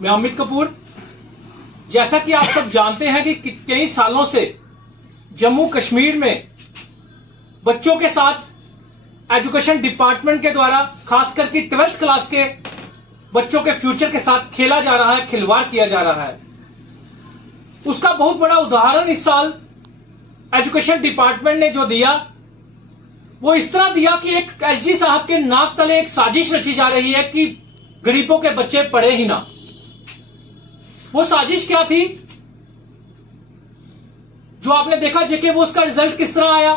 मैं अमित कपूर। जैसा कि आप सब जानते हैं कि कई सालों से जम्मू कश्मीर में बच्चों के साथ एजुकेशन डिपार्टमेंट के द्वारा खास करके 12th क्लास के बच्चों के फ्यूचर के साथ खेला जा रहा है, खिलवाड़ किया जा रहा है। उसका बहुत बड़ा उदाहरण इस साल एजुकेशन डिपार्टमेंट ने जो दिया वो इस तरह दिया कि एक एलजी साहब के नाक तले एक साजिश रची जा रही है कि गरीबों के बच्चे पढ़े ही ना। वो साजिश क्या थी जो आपने देखा जेके वो उसका रिजल्ट किस तरह आया।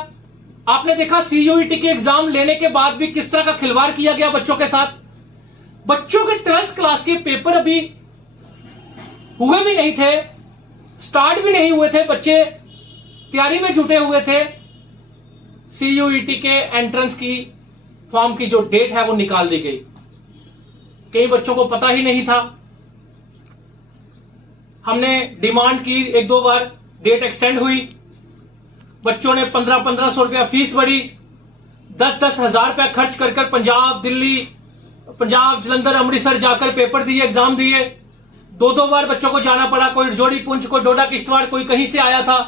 आपने देखा सीयूईटी के एग्जाम लेने के बाद भी किस तरह का खिलवाड़ किया गया बच्चों के साथ। बच्चों के 12th क्लास के पेपर अभी हुए भी नहीं थे, स्टार्ट भी नहीं हुए थे, बच्चे तैयारी में जुटे हुए थे। सीयूईटी के एंट्रेंस की फॉर्म की जो डेट है वो निकाल दी गई। कई बच्चों को पता ही नहीं था। हमने डिमांड की, एक दो बार डेट एक्सटेंड हुई। बच्चों ने 1500 रुपया फीस भरी, 10 हजार रुपया खर्च कर पंजाब, दिल्ली, पंजाब, जलंधर, अमृतसर जाकर पेपर दिए, एग्जाम दिए। दो बार बच्चों को जाना पड़ा। कोई रजौरी, पुंछ, कोई डोडा, किश्तवाड़, कोई कहीं से आया था।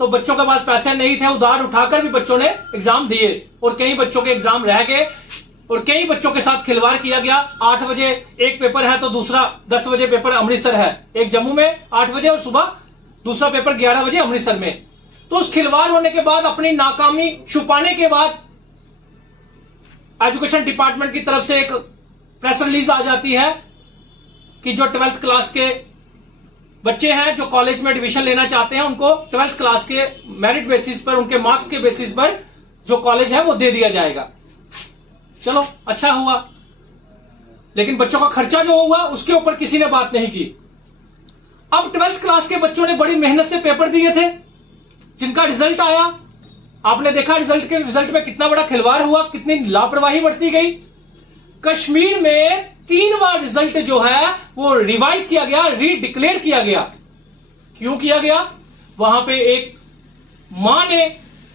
तो बच्चों के पास पैसे नहीं थे, उधार उठाकर भी बच्चों ने एग्जाम दिए और कई बच्चों के एग्जाम रह गए और कई बच्चों के साथ खिलवाड़ किया गया। 8 बजे एक पेपर है तो दूसरा 10 बजे पेपर अमृतसर है, एक जम्मू में 8 बजे और सुबह दूसरा पेपर 11 बजे अमृतसर में। तो उस खिलवाड़ होने के बाद, अपनी नाकामी छुपाने के बाद एजुकेशन डिपार्टमेंट की तरफ से एक प्रेस रिलीज आ जाती है कि जो 12th क्लास के बच्चे हैं जो कॉलेज में एडमिशन लेना चाहते हैं उनको 12th क्लास के मेरिट बेसिस पर, उनके मार्क्स के बेसिस पर जो कॉलेज है वो दे दिया जाएगा। चलो अच्छा हुआ, लेकिन बच्चों का खर्चा जो हुआ उसके ऊपर किसी ने बात नहीं की। अब 12th क्लास के बच्चों ने बड़ी मेहनत से पेपर दिए थे, जिनका रिजल्ट आया। आपने देखा रिजल्ट में कितना बड़ा खिलवाड़ हुआ, कितनी लापरवाही बरती गई। कश्मीर में 3 बार रिजल्ट जो है वो रिवाइज किया गया, रीडिक्लेयर किया गया। क्यों किया गया? वहां पे एक मां ने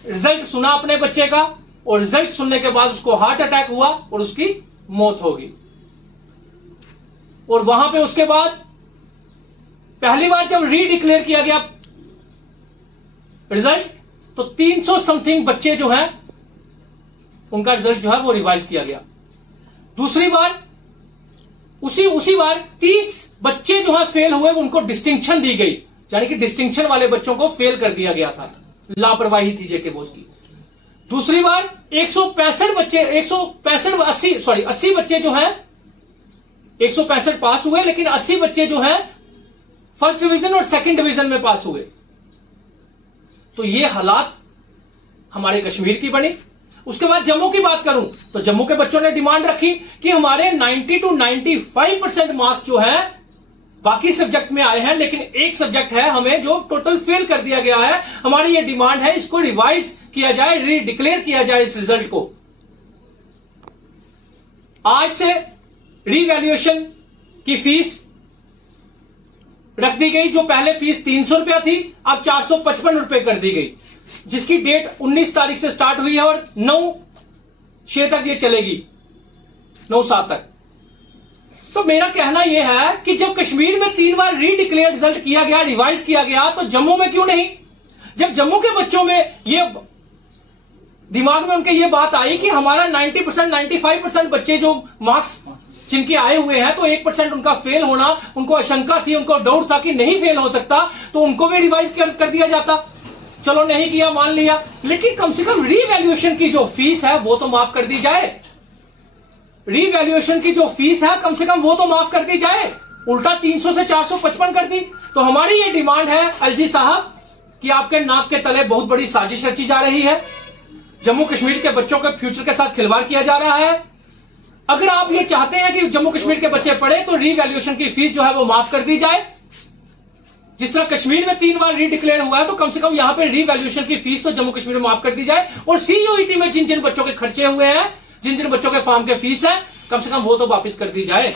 रिजल्ट सुना अपने बच्चे का और रिजल्ट सुनने के बाद उसको हार्ट अटैक हुआ और उसकी मौत हो गई। और वहां पे उसके बाद पहली बार जब रीडिक्लेयर किया गया रिजल्ट तो 300 समथिंग बच्चे जो हैं उनका रिजल्ट जो है वो रिवाइज किया गया। दूसरी बार उसी बार 30 बच्चे जो है फेल हुए, उनको डिस्टिंक्शन दी गई, यानी कि डिस्टिंक्शन वाले बच्चों को फेल कर दिया गया था। लापरवाही थी जेके बोस की। दूसरी बार 165 बच्चे 80 बच्चे जो हैं 165 पास हुए, लेकिन 80 बच्चे जो हैं फर्स्ट डिवीजन और सेकंड डिवीजन में पास हुए। तो ये हालात हमारे कश्मीर की बनी। उसके बाद जम्मू की बात करूं तो जम्मू के बच्चों ने डिमांड रखी कि हमारे 90 to 95% मार्क्स जो है बाकी सब्जेक्ट में आए हैं, लेकिन एक सब्जेक्ट है हमें जो टोटल फेल कर दिया गया है। हमारी ये डिमांड है, इसको रिवाइज किया जाए, रीडिक्लेयर किया जाए इस रिजल्ट को। आज से रीवैल्यूएशन की फीस रख दी गई। जो पहले फीस 300 रुपया थी अब 455 रुपए कर दी गई, जिसकी डेट 19 तारीख से स्टार्ट हुई है और 9/6 तक ये चलेगी, 9/7 तक। तो मेरा कहना यह है कि जब कश्मीर में 3 बार रीडिक्लेयर रिजल्ट किया गया, रिवाइज किया गया, तो जम्मू में क्यों नहीं? जब जम्मू के बच्चों में ये दिमाग में उनके ये बात आई कि हमारा 90% 95% बच्चे जो मार्क्स जिनके आए हुए हैं, तो 1% उनका फेल होना, उनको आशंका थी, उनको डाउट था कि नहीं फेल हो सकता, तो उनको भी रिवाइज कर दिया जाता। चलो नहीं किया, मान लिया, लेकिन कम से कम रीवैल्यूएशन की जो फीस है वो तो माफ कर दी जाए। रीवैल्यूएशन की जो फीस है कम से कम वो तो माफ कर दी जाए। उल्टा 300 से 455 कर दी। तो हमारी ये डिमांड है एलजी साहब कि आपके नाक के तले बहुत बड़ी साजिश रची जा रही है। जम्मू कश्मीर के बच्चों के फ्यूचर के साथ खिलवाड़ किया जा रहा है। अगर आप ये चाहते हैं कि जम्मू कश्मीर के बच्चे पढ़े तो रीवैल्यूएशन की फीस जो है वो माफ कर दी जाए। जिस तरह कश्मीर में 3 बार रीडिक्लेयर हुआ है, तो कम से कम यहां पे रीवैल्यूएशन की फीस तो जम्मू कश्मीर में माफ कर दी जाए। और सीयूईटी में जिन जिन बच्चों के खर्चे हुए हैं, जिन जिन बच्चों के फॉर्म के फीस है, कम से कम वो तो वापस कर दी जाए।